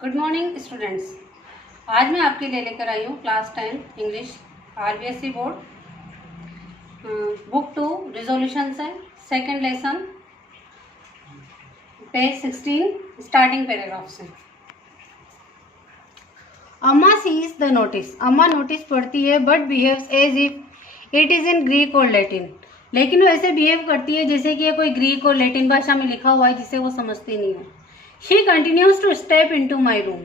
Good morning students. आज मैं आपके लिए लेकर आई हूँ class 10 English RBSE board book 2 resolution है second lesson page 16 starting paragraph से। Amma sees the notice. Amma notice पढ़ती है but behaves as if it is in Greek और लैटिन। लेकिन वो ऐसे बिहेव करती है जैसे कि ये कोई ग्रीक और लैटिन भाषा में लिखा हुआ है जिसे वो समझती नहीं है। She continues to step in to my room.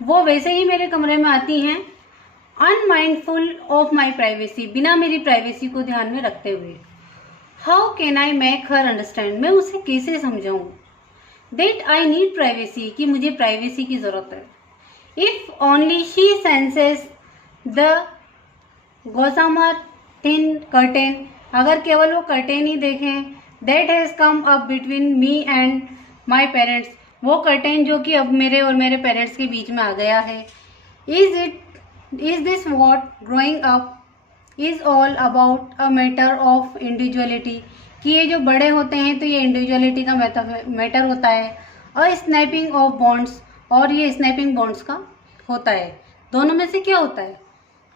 वो वैसे ही मेरे कमरे में आती हैं अनमाइंडफुल ऑफ माई प्राइवेसी, बिना मेरी प्राइवेसी को ध्यान में रखते हुए। How can I make her understand, मैं उसे कैसे समझाऊं दैट आई नीड प्राइवेसी, कि मुझे प्राइवेसी की जरूरत है। If only she senses the gossamer thin curtain, अगर केवल वो कर्टेन ही देखें, that has come up between me and my parents, वो कर्टेन जो कि अब मेरे और मेरे पेरेंट्स के बीच में आ गया है। Is this what growing up is all about a matter of individuality, कि ये जो बड़े होते हैं तो ये इंडिविजुअलिटी का मैटर होता है। अ स्नैपिंग ऑफ बॉन्ड्स, और ये स्नैपिंग बॉन्ड्स का होता है। दोनों में से क्या होता है?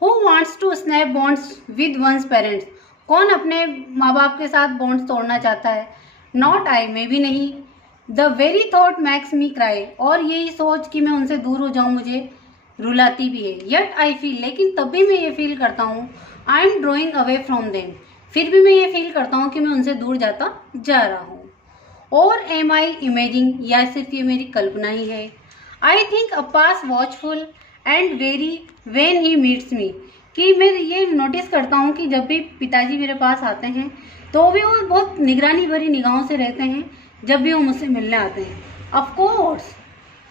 Who wants to snap bonds with one's parents, कौन अपने माँ बाप के साथ बॉन्ड्स तोड़ना चाहता है? नॉट आई, मैं भी नहीं। The very thought max me cry, और यही सोच कि मैं उनसे दूर हो जाऊं मुझे रुलाती भी है। येट आई फील, लेकिन तब भी मैं ये फील करता हूँ I am drawing away from them, फिर भी मैं ये फील करता हूँ कि मैं उनसे दूर जाता जा रहा हूँ। और एम आई इमेजिंग, या सिर्फ ये मेरी कल्पना ही है? I think Appa's watchful and very when he meets me, कि मैं ये नोटिस करता हूँ कि जब भी पिताजी मेरे पास आते हैं तो भी वो बहुत निगरानी भरी निगाहों से रहते हैं जब भी वो मुझसे मिलने आते हैं। Of course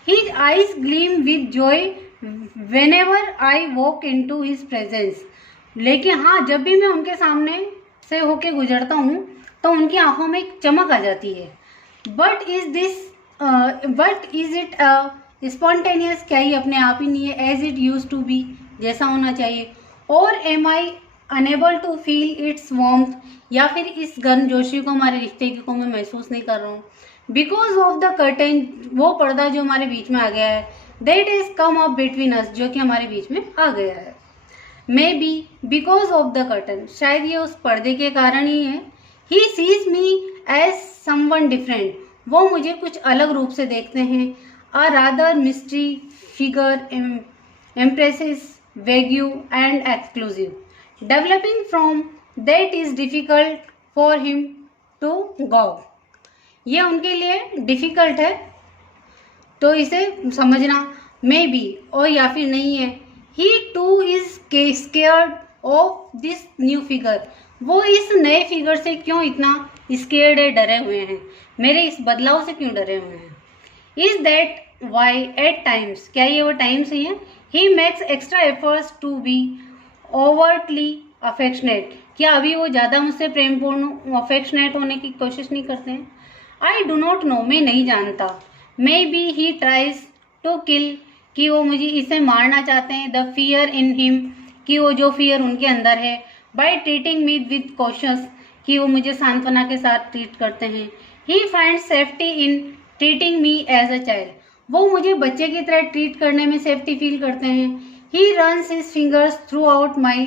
his eyes gleam with Joy whenever I walk into his presence, लेकिन हाँ, जब भी मैं उनके सामने से होके गुजरता हूँ तो उनकी आंखों में एक चमक आ जाती है। बट इज इट स्पॉन्टेनियस, क्या ये अपने आप ही नहीं है? As it used to be, जैसा होना चाहिए। और am I unable to feel its warmth, या फिर इस गर्मजोशी को, हमारे रिश्ते को मैं महसूस नहीं कर रहा हूँ। बिकॉज ऑफ द कर्टेन, वो पर्दा जो हमारे बीच में आ गया है, that is come up between us, जो कि हमारे बीच में आ गया है। Maybe because of the curtain, शायद ये उस पर्दे के कारण ही है। He sees me as someone different, वो मुझे कुछ अलग रूप से देखते हैं। A rather mystery figure impresses vague and exclusive, developing from that is difficult for him to go, ये उनके लिए डिफिकल्ट है तो इसे समझना। मे बी, और या फिर नहीं है। He too is scared of this new figure, वो इस नए फिगर से क्यों इतना स्केयर्ड है, डरे हुए हैं, मेरे इस बदलाव से क्यों डरे हुए हैं। Is that why at times, क्या ये वो टाइम्स ही है? He makes extra efforts to be overtly affectionate, क्या अभी वो ज़्यादा मुझसे प्रेमपूर्ण अफेक्शनेट होने की कोशिश नहीं करते हैं? आई डू नॉट नो, मैं नहीं जानता। Maybe he tries to kill, कि वो मुझे इसे मारना चाहते हैं। द फियर इन हिम, कि वो जो फियर उनके अंदर है। By treating me with cautious, कि वो मुझे सांत्वना के साथ ट्रीट करते हैं। He find safety in treating me as a child, वो मुझे बच्चे की तरह ट्रीट करने में सेफ्टी फील करते हैं। He runs his fingers through out my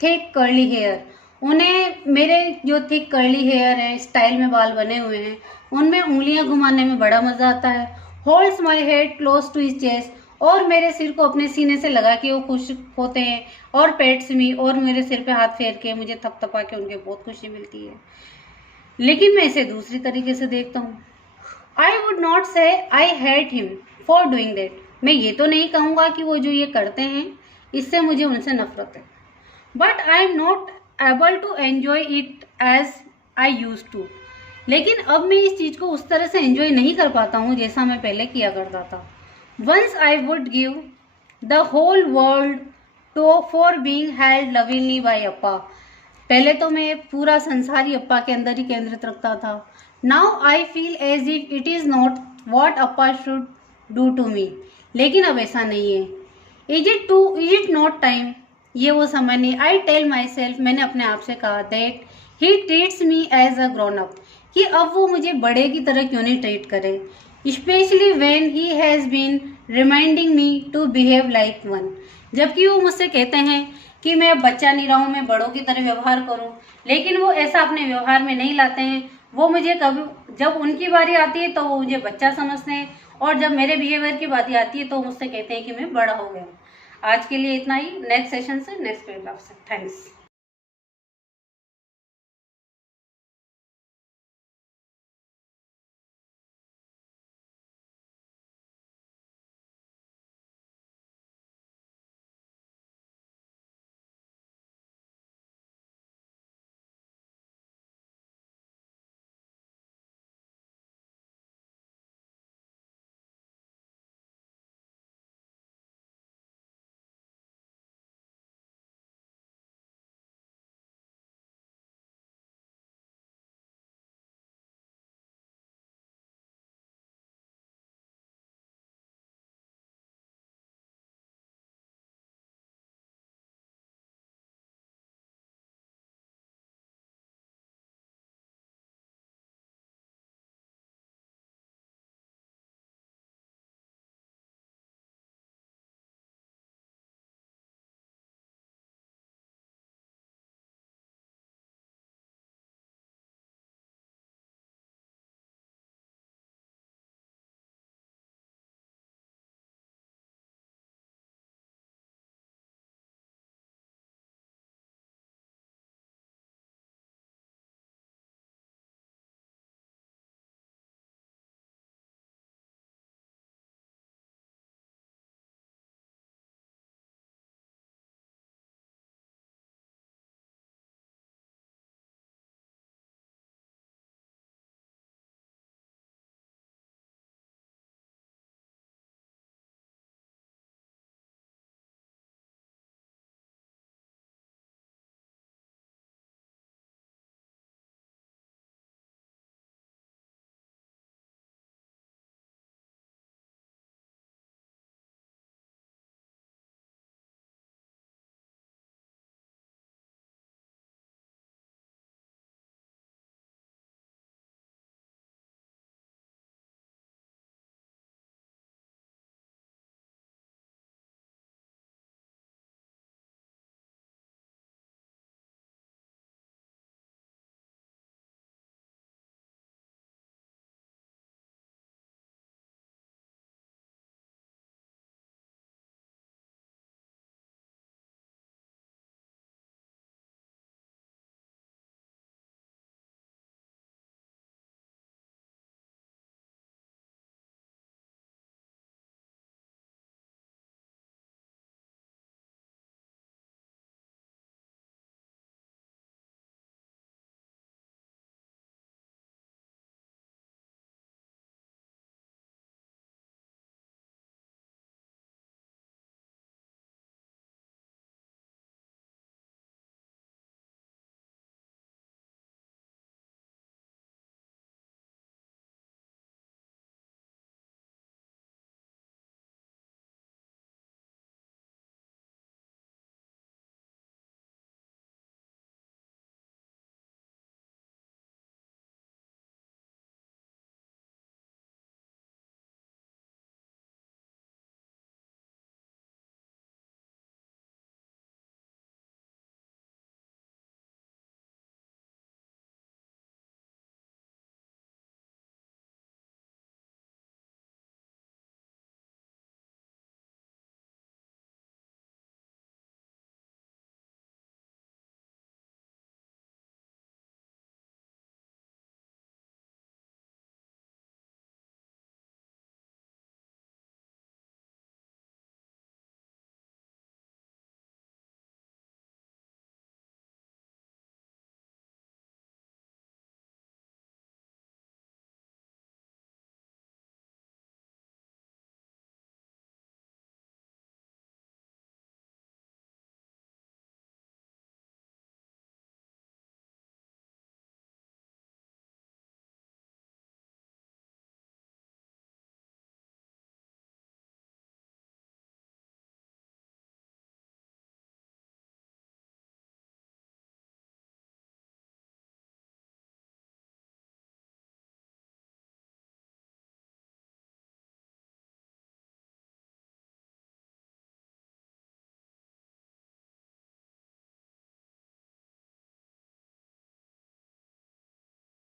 thick curly hair, उन्हें मेरे जो थिक कर्ली हेयर है, स्टाइल में बाल बने हुए हैं, उनमें उंगलियां घुमाने में बड़ा मजा आता है। Holds my head close to his chest, और मेरे सिर को अपने सीने से लगा के वो खुश होते हैं। और पेट्स मी, और मेरे सिर पे हाथ फेर के मुझे थपथपा के उनके बहुत खुशी मिलती है। लेकिन मैं इसे दूसरी तरीके से देखता हूँ। आई वुड नॉट से I hate him for doing that, मैं ये तो नहीं कहूँगा कि वो जो ये करते हैं इससे मुझे उनसे नफरत है। But I am not able to enjoy it as I used to, लेकिन अब मैं इस चीज़ को उस तरह से एंजॉय नहीं कर पाता हूँ जैसा मैं पहले किया करता था। Once I would give the whole world to for being held lovingly by Appa, पहले तो मैं पूरा संसार ही अप्पा के अंदर ही केंद्रित रखता था। Now I feel as if it is not what Appa should do to me, लेकिन अब ऐसा नहीं है। इज इट नॉट टाइम, ये वो समय नहीं। आई टेल माई सेल्फ, मैंने अपने आप से कहा, that he treats me as a grown up, कि अब वो मुझे बड़े की तरह क्यों नहीं ट्रीट करे। Specially when he has been reminding me to behave like one. जबकि वो मुझसे कहते हैं कि मैं बच्चा नहीं रहा हूँ, मैं बड़ों की तरह व्यवहार करूँ, लेकिन वो ऐसा अपने व्यवहार में नहीं लाते हैं। वो मुझे कभी, जब उनकी बारी आती है तो वो मुझे बच्चा समझते हैं, और जब मेरे बिहेवियर की बारी आती है तो मुझसे कहते हैं कि मैं बड़ा हो गया हूँ। आज के लिए इतना ही, नेक्स्ट सेशन से नेक्स्ट पैराग्राफ से। थैंक्स।